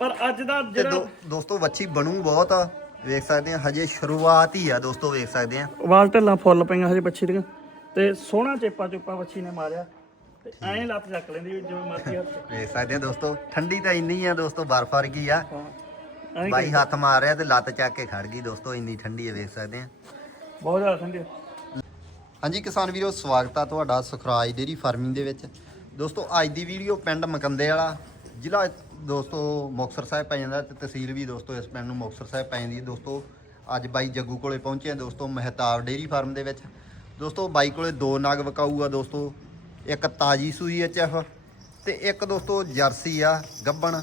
ਪਰ ਅੱਜ ਦਾ ਤੇ ਜਿਹੜਾ ਦੋ- ਦੋਸਤੋ ਵੱਛੀ ਬਣੂ ਬਹੁਤ ਆ। ਵੇਖ ਸਕਦੇ ਆ ਹਜੇ ਸ਼ੁਰੂਆਤ ਹੀ ਆ ਦੋਸਤੋ ਵੇਖ ਸਕਦੇ ਆ ਵਾਲ ਢੱਲਾਂ ਫੁੱਲ ਪਈਆਂ ਹਜੇ ਬੱਚੀ ਦੀਆਂ। ਤੇ ਸੋਹਣਾ ਚੇਪਾ ਚੁੱਪਾ ਬੱਚੀ ਨੇ ਮਾਰਿਆ। ਤੇ ਐਂ ਲੱਤ ਚੱਕ ਲੈਂਦੀ ਵੀ ਜਿਵੇਂ ਮਰਜ਼ੀ ਹੱਥ 'ਚ। ਵੇਖ ਸਕਦੇ ਆ ਦੋਸਤੋ ਠੰਡੀ ਤਾਂ ਇੰਨੀ ਆ ਦੋਸਤੋ ਬਰਫ਼ ਵਰਗੀ ਆ। ਹਾਂ। ਐਂ ਬਾਈ ਹੱਥ ਮਾਰ ਰਿਹਾ ਤੇ ਲੱਤ ਚੱਕ ਕੇ ਖੜ ਗਈ ਦੋਸਤੋ ਇੰਨੀ ਠੰਡੀ ਆ ਵੇਖ ਸਕਦੇ ਆ ਬਹੁਤ ਜ਼ਿਆਦਾ ਠੰਡੀ ਆ। ਹਾਂਜੀ ਕਿਸਾਨ ਵੀਰੋ ਸਵਾਗਤ ਆ ਤੁਹਾਡਾ ਸੁਖਰਾਜ ਡੇਰੀ ਫਾਰਮਿੰਗ ਦੇ ਵਿੱਚ। ਦੋਸਤੋ ਅੱਜ ਦੀ ਵੀਡੀਓ ਪਿੰਡ ਮਕੰਦੇ ਵਾਲਾ ਜ਼ਿਲ੍ਹਾ ਦੋਸਤੋ, ਮੁਕਤਸਰ ਸਾਹਿਬ ਪੈ ਜਾਂਦਾ ਤੇ ਤਹਿਸੀਲ ਵੀ ਦੋਸਤੋ ਇਸ ਪਿੰਡ ਨੂੰ ਮੁਕਤਸਰ ਸਾਹਿਬ ਪੈ ਜਾਂਦੀ ਹੈ। ਦੋਸਤੋ, ਅੱਜ ਬਾਈ ਜੱਗੂ ਕੋਲੇ ਪਹੁੰਚੇ ਆ ਦੋਸਤੋ, ਮਹਿਤਾਬ ਡੇਰੀ ਫਾਰਮ ਦੇ ਵਿੱਚ। ਦੋਸਤੋ, ਬਾਈ ਕੋਲੇ ਦੋ ਨਾਗ ਵਿਕਾਊ ਆ ਦੋਸਤੋ, ਇੱਕ ਤਾਜੀ ਸੂਈ ਐਚ ਐਫ ਤੇ ਇੱਕ ਦੋਸਤੋ ਜਰਸੀ ਆ, ਗੱਬਣ।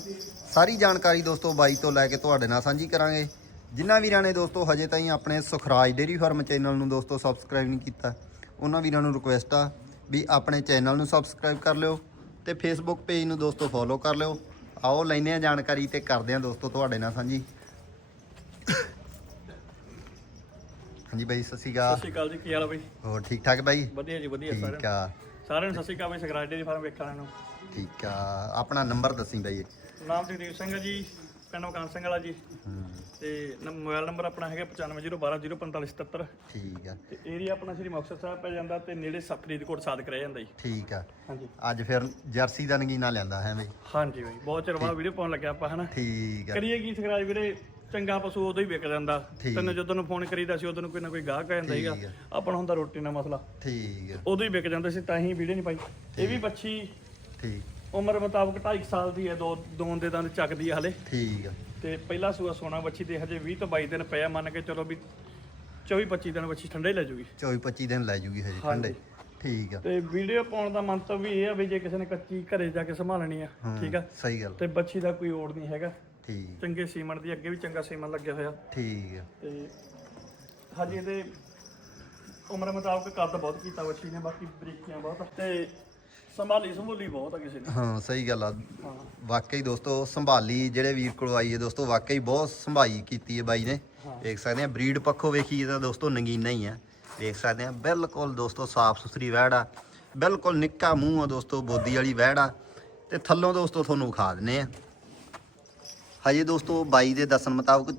ਸਾਰੀ ਜਾਣਕਾਰੀ ਦੋਸਤੋ ਬਾਈ ਤੋਂ ਲੈ ਕੇ ਤੁਹਾਡੇ ਨਾਲ ਸਾਂਝੀ ਕਰਾਂਗੇ। ਜਿਨ੍ਹਾਂ ਵੀਰਾਂ ਨੇ ਦੋਸਤੋ ਹਜੇ ਤਾਈਂ ਆਪਣੇ ਸੁਖਰਾਜ ਡੇਰੀ ਫਾਰਮ ਚੈਨਲ ਨੂੰ ਦੋਸਤੋ ਸਬਸਕ੍ਰਾਈਬ ਨਹੀਂ ਕੀਤਾ, ਉਹਨਾਂ ਵੀਰਾਂ ਨੂੰ ਰਿਕੁਐਸਟ ਆ ਵੀ ਆਪਣੇ ਚੈਨਲ ਨੂੰ ਸਬਸਕ੍ਰਾਈਬ ਕਰ ਲਿਓ ਤੇ ਫੇਸਬੁੱਕ ਪੇਜ ਨੂੰ ਦੋਸਤੋ ਫੋਲੋ ਕਰ ਲਿਓ। ਆਓ ਲੈਨੇ ਆ ਜਾਣਕਾਰੀ ਤੇ ਕਰਦੇ ਆ ਦੋਸਤੋ ਤੁਹਾਡੇ ਨਾਲ ਸਾਂਝੀ। ਹਾਂਜੀ ਬਾਈ ਸਤਿ ਸ਼੍ਰੀ ਸਤਿ ਅਕਾਲ ਸ਼੍ਰੀ ਅਕਾਲ ਜੀ ਕੀ ਹਾਲ ਆ ਬਈ? ਹੋਰ ਠੀਕ ਠਾਕ ਬਾਈ? ਵਧੀਆ ਜੀ ਵਧੀਆ ਸਾਰਿਆਂ ਠੀਕ ਨੂੰ। ਆ। ਸਾਰਿਆਂ ਨੂੰ ਸਤਿ ਸ਼੍ਰੀ ਅਕਾਲ ਬਈ ਸਗਰਾਜ ਡੇਰੀ ਫਾਰਮ ਵੇਖਣ ਵਾਲਿਆਂ ਨੂੰ। ਠੀਕ ਆ। ਆਪਣਾ ਨੰਬਰ ਦੱਸੀ ਬਾਈ। ਨਾਮ ਜਗਦੀਪ ਸਿੰਘ ਹੈ ਜੀ। ਪਿੰਡ ਮਕਾਨ ਸਿੰਘ ਵਾਲਾ ਜੀ। ਤੇ ਨ- ਮੋਬਾਈਲ ਨੰਬਰ ਆਪਣਾ ਹੈਗਾ 9501204577 ਠੀਕ ਆ। ਤੇ ਏਰੀਆ ਆਪਣਾ ਸ਼੍ਰੀ ਮੁਕਤਸਰ ਸਾਹਿਬ ਪੈ ਜਾਂਦਾ ਤੇ ਨੇੜੇ ਸ- ਫਰੀਦਕੋਟ ਸਾਦਕ ਰਹਿ ਜਾਂਦਾ ਜੀ। ਠੀਕ ਆ। ਹਾਂਜੀ। ਅੱਜ ਫਿਰ ਜਰਸੀ ਦਾ ਨਗੀਨਾ ਲਿਆਂਦਾ ਹੈ ਬਈ। ਹਾਂਜੀ ਬਈ ਬਹੁਤ ਚਿਰ ਬਾਅਦ ਵੀਡੀਓ ਪਾਉਣ ਲੱਗਿਆ ਆਪਾਂ ਹਨਾ? ਠੀਕ ਆ। ਕਰੀਏ ਕੀ ਸਗਰਾਜ ਵੀਰੇ? ਚੰਗਾ ਪਸ਼ੂ ਉਦੋਂ ਹੀ ਵਿਕ ਜਾਂਦਾ। ਠੀਕ। ਤੈਨੂੰ ਜਦੋਂ ਨੂੰ ਫੋਨ ਕਰੀਦਾ ਸੀ ਉਦੋਂ ਨੂੰ ਕੋਈ ਨਾ ਕੋਈ ਗਾਹਕ ਆ ਜਾਂਦਾ ਸੀਗਾ। ਠੀਕ ਆ। ਆਪਾਂ ਨੂੰ ਹੁੰਦਾ ਰੋਟੀ ਦਾ ਮਸਲਾ। ਠੀਕ ਆ। ਉਦੋਂ ਹੀ ਵਿਕ ਜਾਂਦੇ ਸੀ ਤਾਂ ਹੀ ਵੀਡੀਓ ਨਹੀਂ ਪਾਈ। ਇਹ ਵੀ ਬੱਚੀ ਠੀਕ। ਉਮਰ ਮੁਤਾਬਕ 2.5 ਸਾਲ ਦੀ ਹੈ ਦੋ ਦੋਨ ਦੇ ਦੰਦ ਚੱਕਦੀ ਹੈ ਹਲੇ। ਠੀਕ ਆ। ਤੇ ਪਹਿਲਾ ਸੂਆ ਸੋਨਾ ਬੱਚੀ ਦੇ ਹਜੇ 20 ਤੋਂ 22 ਦਿਨ ਪਿਆ ਮੰਨ ਕੇ ਚਲੋ ਵੀ 24 25 ਦਿਨ ਬੱਚੀ ਠੰਡੇ ਲੈ ਜੂਗੀ। 24 25 ਦਿਨ ਲੈ ਜੂਗੀ ਹਜੇ ਠੰਡੇ। ਠੀਕ ਆ। ਤੇ ਵੀਡੀਓ ਪਾਉਣ ਦਾ ਮੰਤਵ ਵੀ ਇਹ ਆ ਵੀ ਜੇ ਕਿਸੇ ਨੇ ਕੱਚੀ ਘਰੇ ਜਾ ਕੇ ਸੰਭਾਲਣੀ ਆ ਠੀਕ ਆ। ਸਹੀ ਗੱਲ। ਤੇ ਬੱਚੀ ਦਾ ਕੋਈ ਓੜ ਨਹੀਂ ਹੈਗਾ। ਠੀਕ। ਚੰਗੇ ਸੀਮਨ ਦੀ ਅੱਗੇ ਵੀ ਚੰਗਾ ਸੀਮਨ ਲੱਗਿਆ ਹੋਇਆ। ਠੀਕ ਆ। ਤੇ ਹਜੇ ਇਹਦੇ ਉਮਰ ਮੁਤਾਬਕ ਕੱਦ ਬਹੁਤ ਕੀਤਾ ਬੱਚੀ ਨੇ ਬਾਕੀ ਬਰੀਕੀਆਂ ਬਹੁਤ ਤੇ ਸੰਭਾਲੀ ਸੰਭੂਲੀ ਬਹੁਤ ਆ ਕਿਸੇ ਨੇ। ਹਾਂ ਸਹੀ ਗੱਲ ਆ। ਵਾਕਈ ਦੋਸਤੋ ਸੰਭਾਲੀ ਜਿਹੜੇ ਵੀਰ ਕੋਲ ਆਈ ਹੈ ਦੋਸਤੋ ਵਾਕਈ ਬਹੁਤ ਸੰਭਾਈ ਕੀਤੀ ਹੈ ਬਾਈ ਨੇ। ਦੇਖ ਸਕਦੇ ਆ ਬਰੀਡ ਪੱਖੋਂ ਵੇਖੀਏ ਤਾਂ ਦੋਸਤੋ ਨਗੀਨਾ ਹੀ ਆ। ਦੇਖ ਸਕਦੇ ਆ ਬਿਲਕੁਲ ਦੋਸਤੋ ਸਾਫ਼ ਸੁਥਰੀ ਵਹਿੜ ਆ। ਬਿਲਕੁਲ ਨਿੱਕਾ ਮੂੰਹ ਆ ਦੋਸਤੋ ਬੋਦੀ ਵਾਲੀ ਵਹਿੜ ਆ। ਤੇ ਥੱਲੋਂ ਦੋਸਤੋ ਤੁਹਾਨੂੰ ਖਾ ਦਿੰਨੇ ਆ ਹਜੇ ਦੋਸਤੋ ਬਾਈ ਦੇ ਦੱਸਣ ਮੁਤਾਬਕ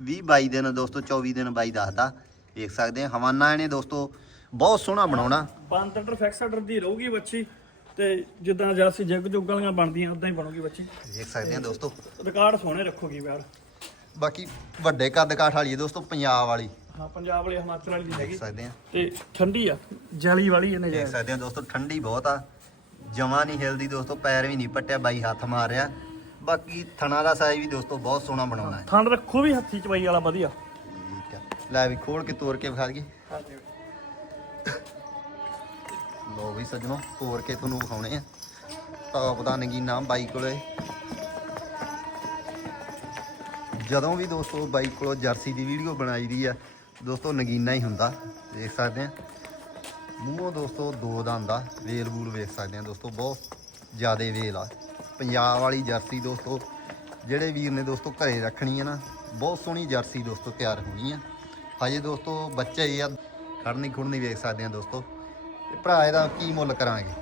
20 22 ਦਿਨ ਦੋਸਤੋ 24 ਦਿਨ ਬਾਈ ਦੱਸਦਾ। ਦੇਖ ਸਕਦੇ ਆ ਹਵਾਨਾ ਇਹਨੇ ਦੋਸਤੋ ਬਹੁਤ ਸੋਹਣਾ ਬਣਾਉਣਾ। ਬੰਦਰ ਫਿਕਸ ਆਰਡਰ ਦੀ ਰਹੂਗੀ ਬੱਚੀ। ਤੇ ਜਿੱਦਾਂ ਜਰਸੀ ਜਿਗ ਜੁਗ ਵਾਲੀਆਂ ਬਣਦੀਆਂ ਉਦਾਂ ਹੀ ਬਣੂਗੀ ਬੱਚੀ। ਦੇਖ ਸਕਦੇ ਆ ਦੋਸਤੋ। ਰਿਕਾਰਡ ਸੋਹਣੇ ਰੱਖੂਗੀ ਯਾਰ। ਬਾਕੀ ਵੱਡੇ ਕੱਦ ਕਾਠ ਵਾਲੀ ਹੈ ਦੋਸਤੋ ਪੰਜਾਬ ਵਾਲੀ। ਹਾਂ ਪੰਜਾਬ ਵਾਲੀ ਹਿਮਾਚਲ ਵਾਲੀ ਦੀ ਦੇਖ ਹੈਗੀ। ਸਕਦੇ ਆ। ਤੇ ਠੰਡੀ ਆ ਜਲੀ ਵਾਲੀ ਇਹਨੇ ਦੇਖ ਸਕਦੇ ਆ ਦੋਸਤੋ ਠੰਡੀ ਬਹੁਤ ਆ। ਜਮਾ ਨਹੀਂ ਹਿਲਦੀ ਦੋਸਤੋ ਪੈਰ ਵੀ ਨਹੀਂ ਪੱਟਿਆ ਬਾਈ ਹੱਥ ਮਾਰ ਰਿਹਾ। ਬਾਕੀ ਥਣਾ ਦਾ ਸਾਈਜ਼ ਵੀ ਦੋਸਤੋ ਬਹੁਤ ਸੋਹਣਾ ਬਣਾਉਣਾ ਹੈ। ਥਣ ਰੱਖੂ ਵੀ ਹੱਥੀ ਚਵਾਈ ਵਾਲਾ ਵਧੀਆ। ਠੀਕ ਆ। ਲੈ ਵੀ ਖੋਲ ਕੇ ਤੋੜ ਕੇ ਵਿਖਾ ਦਈਏ। ਹਾਂਜੀ। ਲੋ ਵੀ ਸੱਜਣੋ ਤੋੜ ਕੇ ਤੁਹਾਨੂੰ ਵਿਖਾਉਣੇ ਆ? ਟੌਪ ਦਾ ਨਗੀਨਾ ਬਾਈ ਕੋਲੇ। ਜਦੋਂ ਵੀ ਦੋਸਤੋ ਬਾਈ ਕੋਲੋਂ ਜਰਸੀ ਦੀ ਵੀਡੀਓ ਬਣਾਈ ਦੀ ਆ, ਦੋਸਤੋ ਨਗੀਨਾ ਹੀ ਹੁੰਦਾ ਦੇਖ ਸਕਦੇ ਆ। ਮੂੰਹੋਂ ਦੋਸਤੋ ਦੋ ਦੰਦ ਆ, ਵੇਲ ਬੂਲ ਵੇਖ ਸਕਦੇ ਆ ਦੋਸਤੋ, ਬਹੁਤ ਜ਼ਿਆਦੇ ਵੇਲ ਆ। ਪੰਜਾਬ ਵਾਲੀ ਜਰਸੀ ਦੋਸਤੋ, ਜਿਹੜੇ ਵੀਰ ਨੇ ਦੋਸਤੋ ਘਰੇ ਰੱਖਣੀ ਆ ਨਾ, ਬਹੁਤ ਸੋਹਣੀ ਜਰਸੀ ਦੋਸਤੋ ਤਿਆਰ ਹੋਣੀ ਆ। ਹਜੇ ਦੋਸਤੋ ਬੱਚੇ ਹੀ ਆ ਖੜਨੀ ਖੁੜਨੀ ਵੇਖ ਸਕਦੇ ਆ ਦੋਸਤੋ। ਤੇ ਭਰਾ ਇਹਦਾ ਕੀ ਮੁੱਲ ਕਰਾਂਗੇ?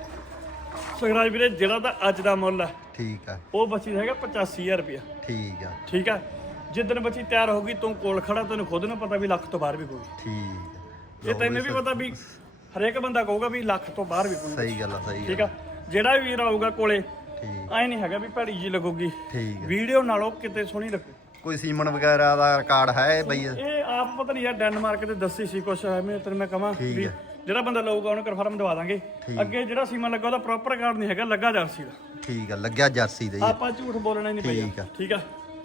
ਸਗਰਾਜ ਵੀਰੇ ਜਿਹੜਾ ਤਾਂ ਅੱਜ ਦਾ ਮੁੱਲ ਆ ਠੀਕ ਆ। ਉਹ ਬੱਚੀ ਦਾ ਹੈਗਾ 85000 ਰੁਪਇਆ। ਠੀਕ ਆ। ਠੀਕ ਆ? ਜਿੱਦਣ ਬੱਚੀ ਤਿਆਰ ਹੋਊਗੀ ਤੂੰ ਕੋਲ ਖੜਾ ਤੈਨੂੰ ਖੁਦ ਨੂੰ ਪਤਾ ਵੀ ਲੱਖ ਤੋਂ ਬਾਹਰ ਵੀ ਕੋਈ। ਠੀਕ ਇਹ ਤੈਨੂੰ ਵੀ ਪਤਾ ਵੀ ਹਰੇਕ ਬੰਦਾ ਕਹੂਗਾ ਵੀ ਲੱਖ ਤੋਂ ਬਾਹਰ ਵੀ ਕੋਈ। ਸਹੀ ਗੱਲ ਆ ਸਹੀ ਠੀਕ ਆ। ਜਿਹੜਾ ਵੀ ਵੀਰ ਆਊਗਾ ਕੋਲੇ ਠੀਕ। ਐ ਨਹੀਂ ਹੈਗਾ ਵੀ ਭੈੜੀ ਜੀ ਲੱਗੂਗੀ। ਠੀਕ ਆ। ਵੀਡੀਓ ਨਾਲੋਂ ਕਿਤੇ ਸੋਹਣੀ ਲੱਗੂ। ਕੋਈ ਸੀਮਨ ਵਗੈਰਾ ਦਾ ਰਿਕਾਰਡ ਹੈ ਬਈ? ਇਹ ਆਪ ਪਤਾ ਨਹੀਂ ਯਾਰ ਡੈਨਮਾਰਕ ਤੇ ਦੱਸੀ ਸੀ ਕੁਛ ਐਵੇਂ ਤੈਨੂੰ ਮੈਂ ਕਹਾਂ ਠੀਕ ਵੀ ਹੈ। ਜਿਹੜਾ ਬੰਦਾ ਲਊਗਾ ਉਹਨੂੰ ਕਨਫਰਮ ਦਵਾ ਦਾਂਗੇ। ਅੱਗੇ ਜਿਹੜਾ ਸੀਮਾ ਲੱਗਾ ਉਹਦਾ ਪ੍ਰੋਪਰ ਕਾਰਡ ਨਹੀਂ ਹੈਗਾ ਲੱਗਾ ਜਰਸੀ ਦਾ। ਠੀਕ ਆ ਲੱਗਿਆ ਜਰਸੀ ਦਾ ਆਪਾਂ ਝੂਠ ਬੋਲਣਾ ਹੀ ਨਹੀਂ ਠੀਕ ਆ। ਪਈਆ ਠੀਕ ਆ?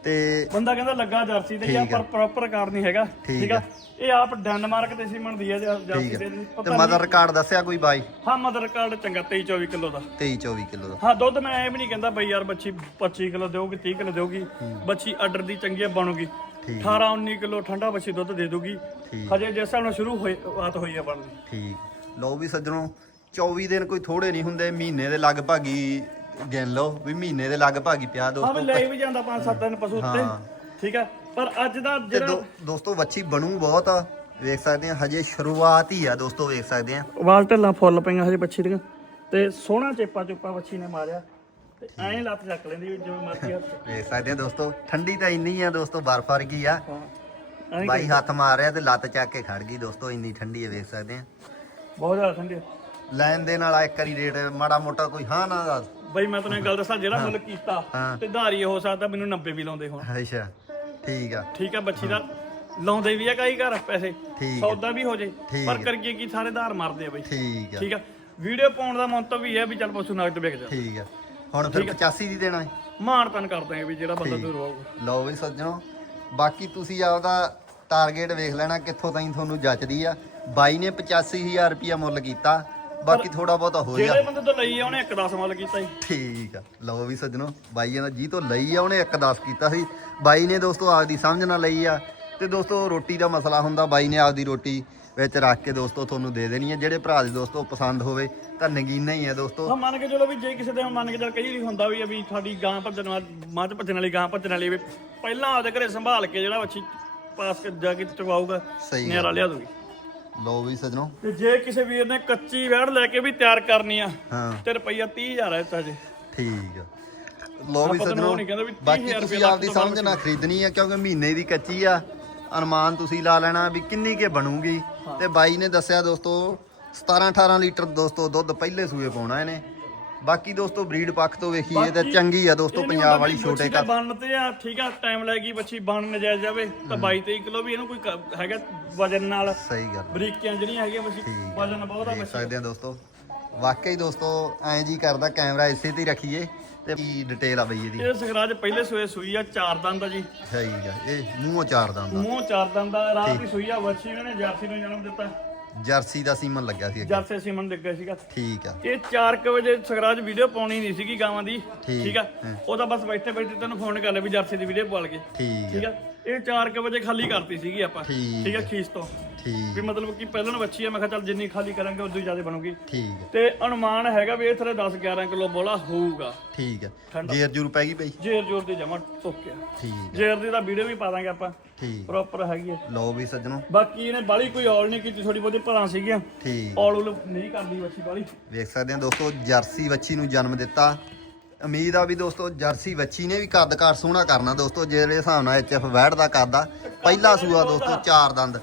ਤੇ ਬੰਦਾ ਕਹਿੰਦਾ ਲੱਗਾ ਜਰਸੀ ਠੀਕ ਆ। ਪਰ ਪ੍ਰੋਪਰ ਕਾਰਡ ਨਹੀਂ ਹੈਗਾ। ਠੀਕ ਆ? ਇਹ ਆਪ ਡੈਨਮਾਰਕ ਤੇ ਸੀਮਨ ਦੀ ਹੈ ਜਰਸੀ ਦੇ ਤੇ ਪਤਾ ਮਦਰ ਰਿਕਾਰਡ ਦੱਸਿਆ ਕੋਈ ਬਾਈ? ਹਾਂ ਮਦਰ ਕਾਰਡ ਚੰਗਾ 23 24 ਕਿਲੋ ਦਾ। 23 24 ਕਿਲੋ ਦਾ। ਹਾਂ ਦੁੱਧ ਮੈਂ ਐ ਵੀ ਨਹੀਂ ਕਹਿੰਦਾ ਬਈ ਯਾਰ ਬੱਚੀ 25 ਕਿਲੋ ਦੇਊਗੀ 30 ਕਿਲੋ ਦੇਊਗੀ ਬੱਚੀ ਆਰਡਰ ਦੀ ਚੰਗੀ ਬਣੂਗੀ। ਠੀਕ। 18 19 ਕਿਲੋ ਠੰਡਾ ਬੱਚੀ ਦੁੱਧ ਦੇ ਦੂਗੀ। ਠੀਕ। ਹਜੇ ਜਿਸ ਹਿਸਾਬ ਨਾਲ ਸ਼ੁਰੂ ਹੋਈ ਬਾਤ ਹੋਈ ਆ ਬਣਦੀ ਠੀਕ। ਲਓ ਵੀ ਸੱਜਣੋ 24 ਦਿਨ ਕੋਈ ਥੋੜੇ ਨਹੀਂ ਹੁੰਦੇ ਮਹੀਨੇ ਦੇ ਲਗਭਗ ਹੀ ਗਿਣ ਲਓ ਵੀ ਮਹੀਨੇ ਦੇ ਲਗਭਗ ਹੀ ਪਿਆ ਹਾਂ ਵੀ ਦੋਸਤੋ। ਲੈ ਵੀ ਜਾਂਦਾ 5-7 ਦਿਨ ਪਸ਼ੂ ਉੱਤੇ। ਹਾਂ। ਠੀਕ ਆ ਪਰ ਅੱਜ ਦਾ ਤੇ ਜਿਹੜਾ ਦੋ- ਦੋਸਤੋ ਵੱਛੀ ਬਣੂ ਬਹੁਤ ਆ। ਵੇਖ ਸਕਦੇ ਆ ਹਜੇ ਸ਼ੁਰੂਆਤ ਹੀ ਆ ਦੋਸਤੋ ਵੇਖ ਸਕਦੇ ਆ ਵਾਲ ਢੱਲਾਂ ਫੁੱਲ ਪਈਆਂ ਹਜੇ ਬੱਚੀ ਦੀਆਂ। ਤੇ ਸੋਹਣਾ ਚੇਪਾ ਚੁੱਪਾ ਬੱਚੀ ਨੇ ਮਾਰਿਆ। ਤੇ ਐਂ ਲੱਤ ਚੱਕ ਲੈਂਦੀ ਵੀ ਜਿਵੇਂ ਮਰਜ਼ੀ ਹੱਥ ਚ। ਵੇਖ ਸਕਦੇ ਆ ਦੋਸਤੋ ਠੰਡੀ ਤਾਂ ਇੰਨੀ ਆ ਦੋਸਤੋ ਬਰਫ ਵਰਗੀ ਆ। ਹਾਂ। ਐਂ ਬਾਈ ਹੱਥ ਮਾਰ ਰਿਹਾ ਤੇ ਲੱਤ ਚੱਕ ਕੇ ਖੜ ਗਈ ਦੋਸਤੋ ਇੰਨੀ ਠੰਡੀ ਹੈ ਵੇਖ ਸਕਦੇ ਆ। ਬਹੁਤ ਜ਼ਿਆਦਾ ਠੰਡੀ ਆ। ਲੈਣ ਦੇ ਨਾਲ ਇੱਕ ਵਾਰੀ ਰੇਟ ਮਾੜਾ ਮੋਟਾ ਕੋਈ ਹਾਂ ਨਾ ਦੱਸ। ਬਈ ਮੈਂ ਤੈਨੂੰ ਇੱਕ ਗੱਲ ਦੱਸਾਂ ਜਿਹੜਾ ਮੁੱਲ ਕੀਤਾ ਹਾਂ। ਤੇ ਧਾਰੀ ਹੋ ਸਕਦਾ ਮੈਨੂੰ 90 ਵੀ ਲਾਉਂਦੇ ਹੋਣ। ਅੱਛਾ ਠੀਕ ਆ। ਠੀਕ ਆ ਬੱਚੀ ਦਾ। ਲਾਉਂਦੇ ਵੀ ਆ ਕਈ ਘਰ ਪੈਸੇ ਠੀਕ ਆ। ਸੌਦਾ ਵੀ ਹੋ ਜੇ ਠੀਕ ਪਰ ਆ। ਕਰੀਏ ਕੀ ਸਾਰੇ ਧਾਰ ਮਾਰਦੇ ਆ ਬਈ। ਠੀਕ ਆ। ਠੀਕ ਆ। ਵੀਡੀਓ ਪਾਉਣ ਦਾ ਮੰਤਵ ਵੀ ਹੈ ਵੀ ਚੱਲ ਪਸ਼ੂ ਨਗਦ ਵਿਕ ਜਾ। ਠੀਕ ਆ। ਹੁਣ ਫਿਰ 85 ਦੀ ਦੇਣਾ ਹੈ। ਮਾਣ ਤਨ ਕਰਦੇ ਆ ਵੀ ਜਿਹੜਾ ਬੰਦਾ। ਦੂਰ ਆਊਗਾ ਲਓ ਵੀ ਸੱਜਣੋ ਬਾਕੀ ਤੁਸੀਂ ਆਪਦਾ ਟਾਰਗੇਟ ਵੇਖ ਲੈਣਾ ਕਿੱਥੋਂ ਤਾਈਂ ਤੁਹਾਨੂੰ ਜੱਚਦੀ ਆ। ਬਾਈ ਨੇ 85000 ਰੁਪਿਆ ਮੁੱਲ ਕੀਤਾ ਬਾਕੀ ਥੋੜਾ ਬਹੁਤਾ ਹੋ ਜਿਹੜੇ ਜਾ ਬੰਦੇ ਤੋਂ ਲਈ ਆ ਉਹਨੇ ਇੱਕ 10 ਮੁੱਲ ਕੀਤਾ ਸੀ ਠੀਕ ਆ। ਲਓ ਵੀ ਸੱਜਣੋ ਬਾਈ ਦਾ ਜੀ ਤੋਂ ਲਈ ਆ ਉਹਨੇ 1.10 ਕੀਤਾ ਸੀ। ਬਾਈ ਨੇ ਦੋਸਤੋ ਆਪਦੀ ਸਮਝ ਨਾਲ ਲਈ ਆ। ਤੇ ਦੋਸਤੋ ਰੋਟੀ ਦਾ ਮਸਲਾ ਹੁੰਦਾ ਬਾਈ ਨੇ ਆਪਦੀ ਰੋਟੀ ਵਿੱਚ ਰੱਖ ਕੇ ਦੋਸਤੋ ਤੁਹਾਨੂੰ ਦੇ ਦੇਣੀ ਹੈ ਜਿਹੜੇ ਭਰਾ ਦੀ ਦੋਸਤੋ ਪਸੰਦ ਹੋਵੇ ਤਾਂ ਨਗੀਨਾ ਹੀ ਹੈ ਦੋਸਤੋ। ਹਾਂ ਮੰਨ ਕੇ ਚਲੋ ਵੀ ਜੇ ਕਿਸੇ ਦੇ ਮੰਨ ਕੇ ਚੱਲ ਕਈ ਵਾਰੀ ਹੁੰਦਾ ਵੀ ਆ ਵੀ ਸਾਡੀ ਗਾਂ ਭੱਜਣ ਵਾਲੀ ਮੱਝ ਭੱਜਣ ਵਾਲੀ ਗਾਂ ਭੱਜਣ ਵਾਲੀ ਵੀ ਪਹਿਲਾਂ ਆਪਦੇ ਘਰੇ ਸੰਭਾਲ ਕੇ ਜਿਹੜਾ ਵੱਛੀ ਪਾਸ ਕੇ ਜਾ ਕੇ ਚਵਾਊਗਾ ਸਹੀ। ਨਿਆਰਾ ਲਿਆ ਦੂਗੀ ਲਓ ਵੀ ਸੱਜਣੋ। ਤੇ ਜੇ ਕਿਸੇ ਵੀਰ ਨੇ ਕੱਚੀ ਵੈੜ ਲੈ ਕੇ ਵੀ ਤਿਆਰ ਕਰਨੀ ਆ ਹਾਂ। ਤੇ ਰੁਪਈਆ 30000 ਹੈ ਤਾਂ ਜੇ। ਠੀਕ ਆ। ਲੋ ਵੀ ਸੱਜਣੋ ਬਾਕੀ 30,000 ਤੁਸੀਂ ਆਪਦੀ ਸਮਝ ਨਾਲ ਖਰੀਦਣੀ ਆ ਕਿਉਂਕਿ ਮਹੀਨੇ ਦੀ ਕੱਚੀ ਆ। ਅਨੁਮਾਨ ਤੁਸੀਂ ਲਾ ਲੈਣਾ ਵੀ ਕਿੰਨੀ ਕੇ ਬਣੂਗੀ। ਤੇ ਬਾਈ ਨੇ ਦੱਸਿਆ ਦੋਸਤੋ 17 18 ਲੀਟਰ ਦੋਸਤੋ ਦੁੱਧ ਪਹਿਲੇ ਸੂਏ ਪਾਉਣਾ ਇਹਨੇ। ਬਾਕੀ ਦੋਸਤੋ ਬਰੀਡ ਪੱਖ ਤੋਂ ਵੇਖੀਏ ਤੇ ਬਾਕੀ ਚੰਗੀ ਆ ਦੋਸਤੋ ਇਹ ਨੀ ਪੰਜਾਬ ਵਾਲੀ ਵੀ ਛੋਟੇ ਬੱਚੀ ਤਾਂ ਕੱਦ ਬਣਨ ਤੇ ਆ ਠੀਕ ਆ ਟਾਈਮ ਲੱਗੀ ਬੱਚੀ ਬਣ ਨਜਾਇਜ਼ ਜਾਵੇ ਤਾਂ 22 23 ਕਿਲੋ ਵੀ ਇਹਨੂੰ ਕੋਈ ਕ- ਹੈਗਾ ਵਜਨ ਨਾਲ। ਸਹੀ ਗੱਲ ਬਰੀਕੀਆਂ ਜਿਹੜੀਆਂ ਹੈਗੀਆਂ ਬੱਚੀ ਵਜਨ ਬਹੁਤ ਆ ਦੇਖ ਬੱਚੀ ਸਕਦੇ ਆ ਦੋਸਤੋ। ਵਾਕਈ ਦੋਸਤੋ ਐਂ ਜੀ ਕਰਦਾ ਕੈਮਰਾ ਇਸੇ ਤੇ ਹੀ ਰੱਖੀਏ। ਤੇ ਕੀ ਡਿਟੇਲ ਆ ਬਈ ਇਹਦੀ? ਇਹ ਸਖਰਾਜ ਪਹਿਲੇ ਸੂਏ ਸੂਈ ਆ ਚਾਰ ਦੰਦ ਆ ਜੀ। ਸਹੀ ਆ ਇਹ ਮੂੰਹੋਂ ਚਾਰ ਦੰਦ ਮੂੰਹ ਚਾਰ ਦੰਦ ਦਾ ਰਾਤ ਦੀ ਸੂਈ ਆ ਬੱਚੀ ਇਹਨੇ ਜਰਸੀ ਨੂੰ ਜਨਮ ਦਿੱਤਾ। ਜਰਸੀ ਦਾ ਸੀਮਨ ਲੱਗਿਆ ਸੀ ਅੱਗੇ। ਜਰਸੀ ਸੀਮਨ ਲੱਗਾ ਸੀਗਾ। ਠੀਕ ਆ। ਇਹ 4 ਵਜੇ ਸਖਰਾਜ ਵੀਡੀਓ ਪਾਉਣੀ ਨਹੀਂ ਸੀਗੀ ਗਾਵਾਂ ਦੀ। ਠੀਕ, ਠੀਕ ਆ? ਹਾਂ। ਉਹਦਾ ਬਸ ਬੈਠੇ ਬੈਠੇ ਤੈਨੂੰ ਫੋਨ ਕਰ ਲਿਆ ਵੀ ਜਰਸੀ ਦੀ ਵੀਡੀਓ ਪਾ ਲਗੇ ਠੀਕ ਠੀਕ ਆ ਆ? ਇਹ 4 ਵਜੇ ਖਾਲੀ ਕਰਤੀ ਸੀਗੀ ਆਪਾਂ। ਠੀਕ ਠੀਕ ਆ ਖੀਸ ਤੋਂ। ਠੀਕ। ਵੀ ਮਤਲਬ ਕਿ ਪਹਿਲਾਂ ਨੂੰ ਬੱਚੀ ਆ ਮੈਂ ਕਿਹਾ ਚੱਲ ਜਿੰਨੀ ਖਾਲੀ ਕਰਾਂਗੇ ਉਦੋਂ ਜ਼ਿਆਦਾ ਬਣੂਗੀ। ਠੀਕ ਹੈ। ਤੇ ਅਨੁਮਾਨ ਹੈਗਾ ਵੀ ਇਹ ਥਰੇ 10 11 ਕਿਲੋ ਬੋਲਾ ਹੋਊਗਾ। ਠੀਕ ਹੈ। ਠੰਡਾ। ਜੇਰ ਜੂਰ ਪੈ ਗਈ ਬਈ? ਜੇਰ ਜੋਰ ਦੇ ਜਮਾ ਟੋਕਿਆ ਠੀਕ ਹੈ। ਜੇਰ ਦੀ ਤਾਂ ਵੀਡੀਓ ਵੀ ਪਾ ਦਾਂਗੇ ਆਪਾਂ। ਠੀਕ। ਪ੍ਰੋਪਰ ਹੈਗੀ ਹੈ ਲਓ ਵੀ ਸੱਜਣੋ। ਬਾਕੀ ਇਹਨੇ ਬਾਲੀ ਕੋਈ ਔਲ ਨਹੀਂ ਕੀਤੀ ਥੋੜੀ ਬਹੁਤੀ ਭਰਾਂ ਸੀਗੀਆਂ। ਠੀਕ। ਔਲ ਉਲ ਨਹੀਂ ਕਰਦੀ ਬੱਚੀ ਬਾਲੀ। ਵੇਖ ਸਕਦੇ ਆ ਦੋਸਤੋ ਜਰਸੀ ਵੱਛੀ ਨੂੰ ਜਨਮ ਦਿੱਤਾ। ਉਮੀਦ ਆ ਵੀ ਦੋਸਤੋ ਜਰਸੀ ਵੱਛੀ ਨੇ ਵੀ ਕੱਦ-ਕਾਰ ਸੋਹਣਾ ਕਰਨਾ ਦੋਸਤੋ ਜਿਹੜੇ ਹਿਸਾਬ ਨਾਲ ਐਚਐਫ ਵੈੜ ਦਾ ਕੱਦ ਆ। ਪਹਿਲਾ ਸੂਆ ਦੋਸਤੋ ਚਾਰ ਦੰਦ।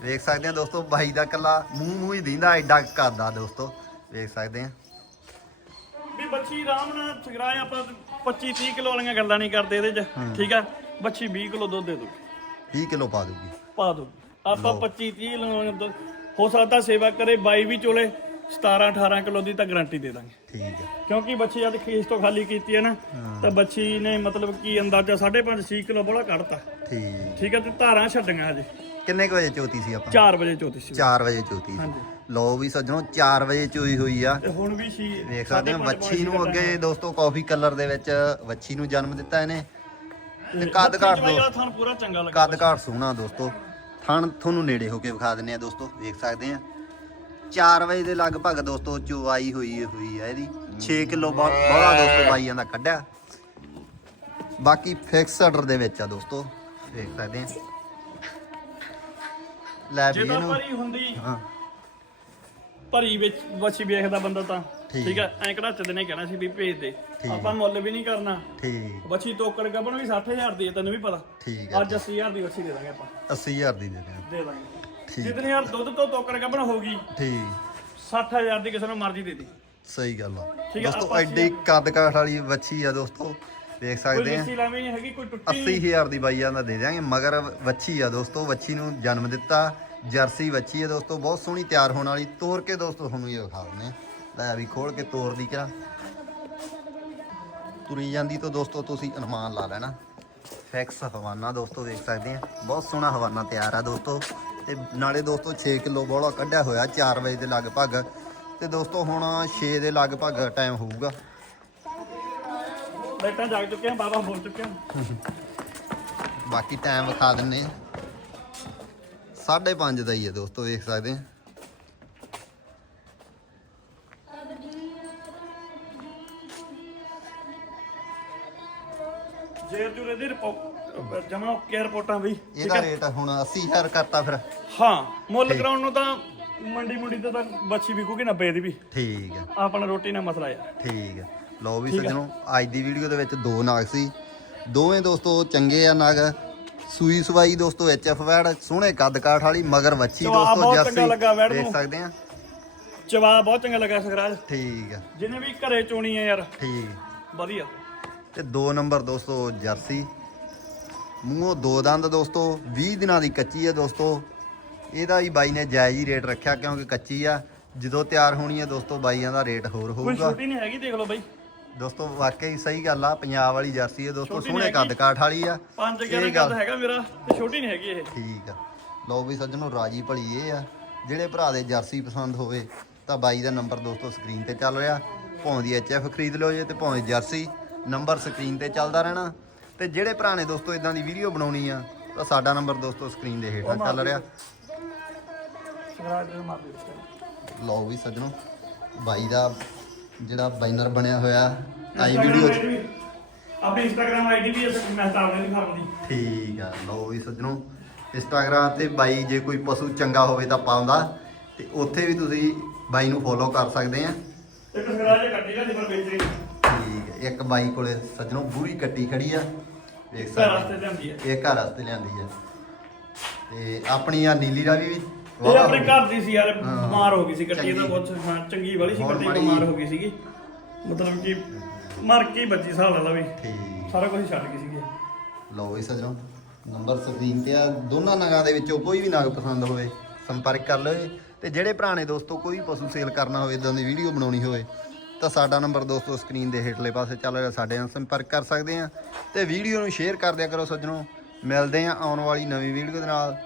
ਵੇਖ ਸਕਦੇ ਆ ਦੋਸਤੋ ਬਾਈ ਦਾ ਕੱਲਾ ਮੂੰਹ ਮੂੰਹ ਹੀ ਦਿੰਦਾ ਐਡਾ ਕੱਦ ਆ ਦੋਸਤੋ। ਵੇਖ ਸਕਦੇ ਆ। ਵੀ ਬੱਚੀ ਆਰਾਮ ਨਾਲ ਸਗਰਾਏ ਆਪਾਂ 25 30 ਕਿਲੋ ਵਾਲੀਆਂ ਗੱਲਾਂ ਨਹੀਂ ਕਰਦੇ ਇਹਦੇ 'ਚ। ਠੀਕ ਆ? ਬੱਚੀ 20 ਕਿਲੋ ਦੁੱਧ ਦੇ ਦੂਗੀ 20 ਕਿਲੋ ਪਾ ਦੂਗੀ ਪਾ ਦੋ ਆਪਾਂ 25 30 ਲਵਾਂਗੇ ਦੁੱਧ। ਹੋ ਸਕਦਾ ਸੇਵਾ ਕਰੇ ਬਾਈ ਵੀ ਚੋਲੇ। 17 18 ਕਿਲੋ ਦੀ ਤਾਂ ਗਾਰੰਟੀ ਦੇ ਦਾਂਗੇ। ਠੀਕ ਹੈ। ਕਿਉਂਕਿ ਬੱਚੀ ਜਦ ਖੀਸ ਤੋਂ ਖਾਲੀ ਕੀਤੀ ਹੈ ਨਾ ਤਾਂ ਬੱਚੀ ਨੇ ਮਤਲਬ ਕੀ ਅੰਦਾਜ਼ਾ 5.5 6 ਕਿਲੋ ਬੜਾ ਕੱਢਤਾ। ਠੀਕ। ਠੀਕ ਹੈ ਤੇ ਧਾਰਾਂ ਛੱਡੀਆਂ ਹਜੇ। ਕਿੰਨੇ ਕੁ ਵਜੇ ਚੋਤੀ ਸੀ ਆਪਾਂ? 4 ਵਜੇ ਚੌਥੀ ਸੀ। 4 ਵਜੇ ਚੋਤੀ ਸੀ। ਹਾਂਜੀ। ਲਓ ਵੀ ਸੱਜਣੋ 4 ਵਜੇ ਚੋਈ ਹੋਈ ਆ। ਤੇ ਹੁਣ ਵੀ ਸੀ ਵੇਖ ਸਕਦੇ ਹਾਂ ਵੱਛੀ ਨੂੰ ਅੱਗੇ ਦੋਸਤੋ ਕਾਫੀ ਕਲਰ ਦੇ ਵਿੱਚ ਵੱਛੀ ਨੂੰ ਜਨਮ ਦਿੱਤਾ ਇਹਨੇ। ਤੇ ਕੱਦ ਘਾਟ ਦੋ ਤੁਹਾਨੂੰ ਪੂਰਾ ਚੰਗਾ ਲੱਗਾ ਕੱਦ ਘਾਟ ਸੋਹਣਾ ਦੋਸਤੋ। ਥਣ ਤੁਹਾਨੂੰ ਨੇੜੇ ਹੋ ਕੇ ਵਿਖਾ ਦਿੰਨੇ ਆ ਦੋਸਤੋ ਵੇਖ ਸਕਦੇ ਆ 4 ਵਜੇ ਦੇ ਲਗਭਗ ਦੋਸਤੋ ਚੁਆਈ ਹੋਈ ਹੋਈ ਆ ਇਹਦੀ। 6 ਕਿਲੋ ਬੋਲਾ ਦੋਸਤੋ ਬਾਈਆਂ ਦਾ ਕੱਢਿਆ। ਬਾਕੀ ਫਿਕਸ ਆਰਡਰ ਦੇ ਵਿੱਚ ਆ ਦੋਸਤੋ। ਵੇਖ ਸਕਦੇ ਆ। ਲੈ ਵੀ ਜੇ ਤਾਂ ਇਹਨੂੰ। ਭਰੀ ਹੁੰਦੀ ਹਾਂ। ਭਰੀ ਵਿੱਚ ਬੱਚੀ ਵੇਖਦਾ ਬੰਦਾ ਤਾਂ। ਠੀਕ। ਠੀਕ ਹੈ ਐਂ ਕਿਹੜਾ ਚੱਦੇ ਨੇ ਕਹਿਣਾ ਸੀ ਵੀ ਭੇਜ ਦੇ। ਠੀਕ। ਆਪਾਂ ਮੁੱਲ ਵੀ ਨਹੀਂ ਕਰਨਾ। ਠੀਕ। ਬੱਚੀ ਤੋਕੜ ਗੱਬਣ ਵੀ 60000 ਦੀ ਹੈ ਤੈਨੂੰ ਵੀ ਪਤਾ। ਠੀਕ ਆ ਅੱਜ 80000 ਦੀ ਬੱਚੀ ਦੇ ਦਾਂਗੇ ਆਪਾਂ। 80000 ਦੀ ਦੇ ਦਿਆਂ ਦੇ ਦਾਂਗੇ। ਠੀਕ। ਜਿਤਨੀ ਯਾਰ ਦੁੱਧ ਤੋਂ ਤੋਕੜ ਗੱਬਣ ਹੋਗੀ ਠੀਕ। 60000 ਦੀ ਕਿਸੇ ਨੂੰ ਮਰਜ਼ੀ ਦੇ ਦੀ। ਸਹੀ ਗੱਲ ਆ। ਠੀਕ ਆ, ਦੋਸਤੋ ਆਪਾਂ ਐਡੀ ਕੱਦ ਕਾਠ ਵਾਲੀ ਵੱਛੀ ਆ ਦੋਸਤੋ ਦੇਖ ਕੋਈ ਸਕਦੇ ਆ। ਲਿਸੀ ਲਾਵੇਂ ਨਹੀਂ ਹੈਗੀ ਕੋਈ ਟੁੱਟੀ 80000 ਦੀ ਬਾਈਆਂ ਦਾ ਦੇ ਦਿਆਂਗੇ। ਮਗਰ ਵੱਛੀ ਆ ਦੋਸਤੋ ਵੱਛੀ ਨੂੰ ਜਨਮ ਦਿੱਤਾ। ਜਰਸੀ ਵੱਛੀ ਆ ਦੋਸਤੋ ਬਹੁਤ ਸੋਹਣੀ ਤਿਆਰ ਹੋਣ ਵਾਲੀ। ਤੋੜ ਕੇ ਦੋਸਤੋ ਤੁਹਾਨੂੰ ਇਹ ਵਿਖਾ ਦਿੰਦੇ ਆ ਲੈ ਵੀ ਖੋਲ ਕੇ ਤੋੜ ਦੀ ਕਿਆ। ਤੁਰੀ ਜਾਂਦੀ ਤੋਂ ਦੋਸਤੋ ਤੁਸੀਂ ਅਨੁਮਾਨ ਲਾ ਲੈਣਾ। ਫਿਕਸ ਹਵਾਨਾ ਦੋਸਤੋ ਵੇਖ ਸਕਦੇ ਆ। ਬਹੁਤ ਸੋਹਣਾ ਹਵਾਨਾ ਤਿਆਰ ਆ ਦੋਸਤੋ। ਤੇ ਨਾਲੇ ਦੋਸਤੋ 6 ਕਿਲੋ ਬੋਲਾ ਕੱਢਿਆ ਹੋਇਆ 4 ਵਜੇ ਦੇ ਲਗਭਗ। ਤੇ ਦੋਸਤੋ ਹੁਣ 6 ਦੇ ਲਗਭਗ ਟਾਈਮ ਹੋਊਗਾ। ਲਾਈਟਾਂ ਜਾਗ ਚੁੱਕੇ ਆ ਬਾਬਾ ਬੋਲ ਚੁੱਕੇ ਆ ਬਾਕੀ ਟਾਈਮ ਵਿਖਾ ਦਿੰਨੇ ਆ। ਸਾਢੇ ਪੰਜ ਦਾ ਹੀ ਹੈ ਦੋਸਤੋ ਵੇਖ ਸਕਦੇ ਆ। ਜੇਰ ਜੁਰੇ ਦੀ ਰਿਪੋਰਟ ਜਮਾ ਓਕੇ ਰਿਪੋਰਟਾਂ ਵੀ ਇਹਦਾ ਰੇਟ ਹੁਣ 80000 ਕਰਤਾ ਫਿਰ। ਹਾਂ ਮੁੱਲ ਕਰਾਉਣ ਨੂੰ ਤਾਂ ਮੰਡੀ ਮੁੰਡੀ ਤੇ ਤਾਂ ਬੱਚੀ ਵਿਕੂਗੀ 90 ਦੀ ਵੀ। ਠੀਕ ਹੈ ਆਪਣਾ ਰੋਟੀ ਨਾਲ ਮਸਲਾ ਆ। ਠੀਕ ਹੈ ਲਓ ਵੀ ਆ। ਸੱਜਣੋ ਅੱਜ ਦੀ ਵੀਡੀਓ ਦੇ ਵਿੱਚ ਦੋ ਨਾਗ ਸੀ। ਦੋਵੇਂ ਦੋਸਤੋ ਚੰਗੇ ਆ ਨਾਗ। ਸੂਈ ਸਵਾਈ ਦੋਸਤੋ ਐਚਐਫ ਵੈੜ ਸੋਹਣੇ ਕੱਦ ਕਾਠ ਵਾਲੀ ਮਗਰ ਵੱਛੀ ਦੋਸਤੋ ਵੈੜ ਦੇਖ। ਸਕਦੇ ਆ? ਚਵਾ ਬਹੁਤ ਚੰਗਾ ਲੱਗਾ ਸਖਰਾਜ। ਠੀਕ ਆ। ਜਿਹਨੇ ਵੀ ਘਰੇ ਚੋਣੀ ਹੈ ਯਾਰ। ਠੀਕ। ਵਧੀਆ। ਤੇ 2 ਨੰਬਰ ਦੋਸਤੋ ਜਰਸੀ। ਮੂੰਹੋਂ ਦੋ ਦੰਦ ਦੋਸਤੋ 20 ਦਿਨਾਂ ਦੀ ਕੱਚੀ ਹੈ ਦੋਸਤੋ। ਇਹਦਾ ਵੀ ਬਾਈ ਨੇ ਜਾਇਜ਼ ਹੀ ਰੇਟ ਰੱਖਿਆ ਕਿਉਂਕਿ ਕੱਚੀ ਆ। ਜਦੋਂ ਤਿਆਰ ਹੋਣੀ ਹੈ ਦੋਸਤੋ ਬਾਈਆਂ ਦਾ ਰੇਟ ਹੋਰ ਕੋਈ ਹੋਊਗਾ। ਛੋਟੀ ਨਹੀਂ ਹੈਗੀ ਦੇਖ ਲਓ ਬਾਈ। ਦੋਸਤੋ ਵਾਕਈ ਸਹੀ ਗੱਲ ਆ ਪੰਜਾਬ ਵਾਲੀ ਜਰਸੀ ਹੈ ਦੋਸਤੋ ਛੋਟੀ ਸੋਹਣੇ ਨਹੀਂ ਕੱਦ ਕਾਠ ਵਾਲੀ ਆ। 5 ਇਹ 11 ਗੱਲ- ਕੱਦ ਹੈਗਾ ਮੇਰਾ ਤੇ ਛੋਟੀ ਨਹੀਂ ਹੈਗੀ ਇਹ। ਠੀਕ ਆ। ਲਓ ਵੀ ਸੱਜਣੋ ਰਾਜੀ ਭਲੀ ਇਹ ਆ। ਜਿਹੜੇ ਭਰਾ ਦੇ ਜਰਸੀ ਪਸੰਦ ਹੋਵੇ ਤਾਂ ਬਾਈ ਦਾ ਨੰਬਰ ਦੋਸਤੋ ਸਕਰੀਨ ਤੇ ਚੱਲ ਰਿਹਾ। ਭਾਵੇਂ ਦੀ ਐਚਐਫ ਖਰੀਦ ਲਿਓ ਜੇ ਤੇ ਭਾਵੇਂ ਜਰਸੀ ਨੰਬਰ ਸਕਰੀਨ ਤੇ ਚੱਲਦਾ ਰਹਿਣਾ। ਤੇ ਜਿਹੜੇ ਭਰਾ ਨੇ ਦੋਸਤੋ ਇਦਾਂ ਦੀ ਵੀਡੀਓ ਬਣਾਉਣੀ ਆ ਤਾਂ ਸਾਡਾ ਨੰਬਰ ਦੋਸਤੋ ਸਕਰੀਨ ਦੇ ਹੇਠਾਂ ਚੱਲ ਰਿਹਾ। ਲਓ ਵੀ ਸੱਜਣੋ ਬਾਈ ਦਾ ਜਿਹੜਾ ਬਾਈਨਰ ਬਣਿਆ ਹੋਇਆ ਆਈ ਵੀਡੀਓ 'ਚ ਆਪਣੀ ਇੰਸਟਾਗ੍ਰam ਆਈਡੀ ਵੀ ਹੈ ਮਹਿਤਾਬ ਨੇ ਫਾਰਮ ਦੀ ਠੀਕ ਆ ਲਓ ਵੀ ਸੱਜਣੋ ਇੰਸਟਾਗ੍ਰਾਮ ਤੇ ਬਾਈ ਜੇ ਕੋਈ ਪਸ਼ੂ ਚੰਗਾ ਹੋਵੇ ਤਾਂ ਪਾਉਂਦਾ ਤੇ ਉੱਥੇ ਵੀ ਤੁਸੀਂ ਬਾਈ ਨੂੰ ਫੋਲੋ ਕਰ ਸਕਦੇ ਆ। ਇੱਕ ਸਖਰਾਜ ਕੱਟੀ ਦਾ ਜਿਵੇਂ ਵੇਚ ਠੀਕ ਹੈ ਇੱਕ ਬਾਈ ਕੋਲੇ ਸੱਜਣੋ ਬੂਰੀ ਕੱਟੀ ਖੜੀ ਆ। ਦੇਖ ਘਰ ਵਾਸਤੇ ਲਿਆਂਦੀ ਹੈ ਇਹ ਘਰ ਵਾਸਤੇ ਲਿਆਂਦੀ ਆ ਤੇ ਆਪਣੀ ਆ ਨੀਲੀ ਰਾਵੀ ਵੀ ਇਹ ਆਪਣੇ ਹੋ। ਘਰ ਦੀ ਸੀ ਯਾਰ ਹਾਂ। ਬਿਮਾਰ ਹੋ ਗਈ ਸੀ ਕੱਟੀ ਚੰਗੀ। ਬਹੁਤ ਹਾਂ, ਚੰਗੀ ਵਾਲੀ ਸੀ ਕੱਟੀ। ਬਿਮਾਰ ਹੋ ਗਈ ਸੀਗੀ ਮਤਲਬ ਕਿ ਮਰ ਕੇ ਹੀ ਬੱਚੀ ਹਿਸਾਬ ਲਾ ਵੀ ਠੀਕ ਸਾਰਾ ਕੁਝ ਛੱਡ ਗਈ ਸੀਗੀ ਲਓ ਵੀ ਸੱਜਣੋ ਨੰਬਰ ਸਕਰੀਨ ਤੇ ਆ ਦੋਨਾਂ ਨਗਾਂ ਦੇ ਵਿੱਚੋਂ ਕੋਈ ਵੀ ਨਗ ਪਸੰਦ ਹੋਵੇ ਸੰਪਰਕ ਕਰ ਲਓ ਤੇ ਜਿਹੜੇ ਨੇ ਦੋਸਤੋ ਕੋਈ ਵੀ ਪਸ਼ੂ ਸੇਲ ਕਰਨਾ ਹੋਵੇ ਇਦਾਂ ਦੀ ਵੀਡੀਓ ਬਣਾਉਣੀ ਹੋਵੇ ਤਾਂ ਸਾਡਾ ਨੰਬਰ ਦੋਸਤੋ ਸਕਰੀਨ ਦੇ ਹੇਠਲੇ ਪਾਸੇ ਚੱਲ ਰਿਹਾ, ਸਾਡੇ ਨਾਲ ਸੰਪਰਕ ਕਰ ਸਕਦੇ ਆ ਤੇ ਵੀਡੀਓ ਨੂੰ ਸ਼ੇਅਰ ਕਰ ਦਿਆ ਕਰੋ ਸੱਜਣੋ। ਮਿਲਦੇ ਆ ਆਉਣ ਵਾਲੀ ਨਵੀਂ ਵੀਡੀਓ ਦੇ ਨਾਲ।